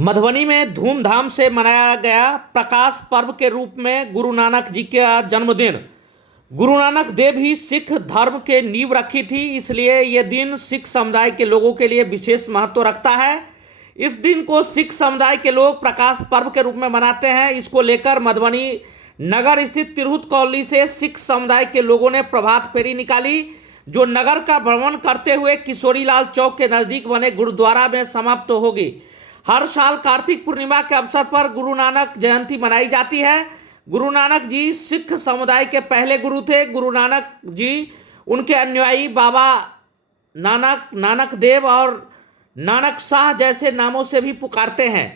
मधुबनी में धूमधाम से मनाया गया प्रकाश पर्व के रूप में गुरु नानक जी का जन्मदिन। गुरु नानक देव ही सिख धर्म के नींव रखी थी, इसलिए ये दिन सिख समुदाय के लोगों के लिए विशेष महत्व रखता है। इस दिन को सिख समुदाय के लोग प्रकाश पर्व के रूप में मनाते हैं। इसको लेकर मधुबनी नगर स्थित तिरहुत कॉलोनी से सिख समुदाय के लोगों ने प्रभात फेरी निकाली, जो नगर का भ्रमण करते हुए किशोरीलाल चौक के नज़दीक बने गुरुद्वारा में समाप्त होगी। हर साल कार्तिक पूर्णिमा के अवसर पर गुरु नानक जयंती मनाई जाती है। गुरु नानक जी सिख समुदाय के पहले गुरु थे। गुरु नानक जी उनके अनुयायी बाबा नानक, नानक देव और नानक शाह जैसे नामों से भी पुकारते हैं।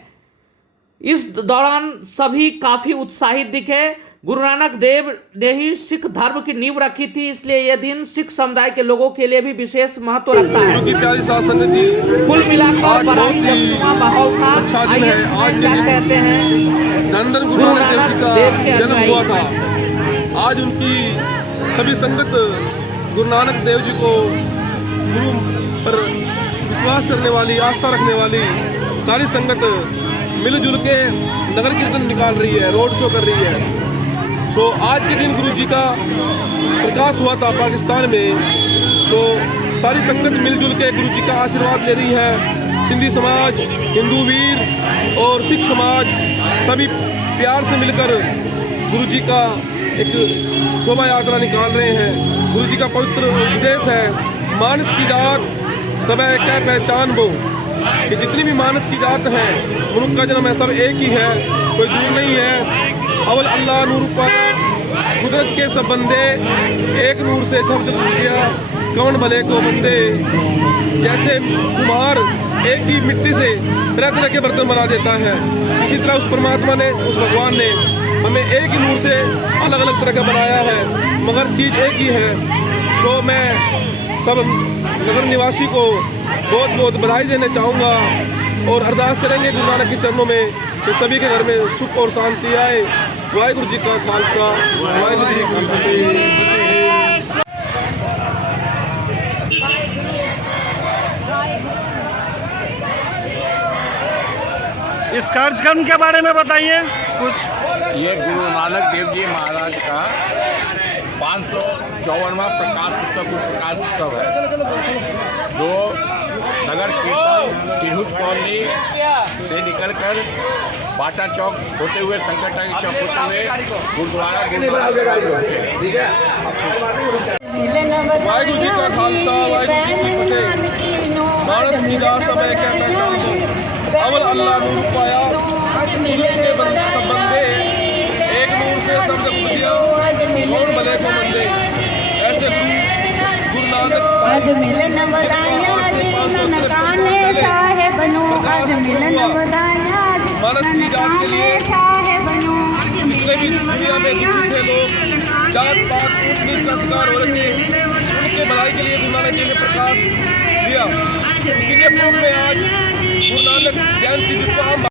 इस दौरान सभी काफ़ी उत्साहित दिखे। गुरु नानक देव ने ही सिख धर्म की नींव रखी थी, इसलिए यह दिन सिख समुदाय के लोगों के लिए भी विशेष महत्व रखता है। कुल मिलाकर बड़ा ही जश्नों माहौल था। आइए क्या कहते हैं गुरु नानक देव के जन्म हुआ था। आज उनकी सभी संगत गुरु नानक देव जी को गुरु पर विश्वास करने वाली, आस्था रखने वाली सारी संगत मिलजुल के नगर कीर्तन निकाल रही है, रोड शो कर रही है। तो आज के दिन गुरु जी का प्रकाश हुआ था पाकिस्तान में, तो सारी संगत मिलजुल के गुरु जी का आशीर्वाद ले रही है। सिंधी समाज, हिंदू वीर और सिख समाज सभी प्यार से मिलकर गुरु जी का एक शोभा यात्रा निकाल रहे हैं। गुरु जी का पवित्र उपदेश है, मानस की जात सब क्या पहचान वो, कि जितनी भी मानस की जात है मनुष्य का जन्म है, सब एक ही है, कोई दूर नहीं है। अवल अल्लाह नूर पर कुदरत के सब बंदे, एक नूर से सब जग किया कौन भले को बंदे। जैसे कुम्हार एक ही मिट्टी से तरह तरह के बर्तन बना देता है, इसी तरह उस परमात्मा ने, उस भगवान ने हमें एक ही नूर से अलग अलग तरह का बनाया है, मगर चीज़ एक ही है। तो मैं सब नगर निवासी को बहुत बहुत बधाई देना चाहूँगा और अरदास करेंगे गुरु नानक के चरणों में कि सभी के घर में सुख और शांति आए। वाहिगुरु जी का खालसा, वाहिगुरु जी की फतेह। इस कार्यक्रम के बारे में बताइए कुछ। ये गुरु नानक देव जी महाराज का 554वां प्रकाश उत्सव प्रकाश उत्सव है, जो नगर कीर्तन तिरहुत कॉलोनी से निकलकर बाटा चौक होते हुए संकटा चौक होते हुए गुरुद्वारा वाहिगुरु जी का खालसा, वाहिगुरु जी की फतेह। भारत की जात समय क्या पहचान दो, अवल अल्लाह नूर पाया कुदरत के सब बंदे, एक नूर से सब जग दिया कौन भले को बंदे। ऐसे गुरु नानक आज मिलन बधाया ननकाने चाहे बनो, आज मिलन बधाया ननकाने चाहे बनो। जितने भी दुनिया में दूसरे लोग जात पात ऊंच नीच का शिकार हो रखे, उनके भलाई के लिए गुरु नानक जी ने प्रकाश दिया। इसी के पूर्व में आज गुरु नानक जयंती जिसको हम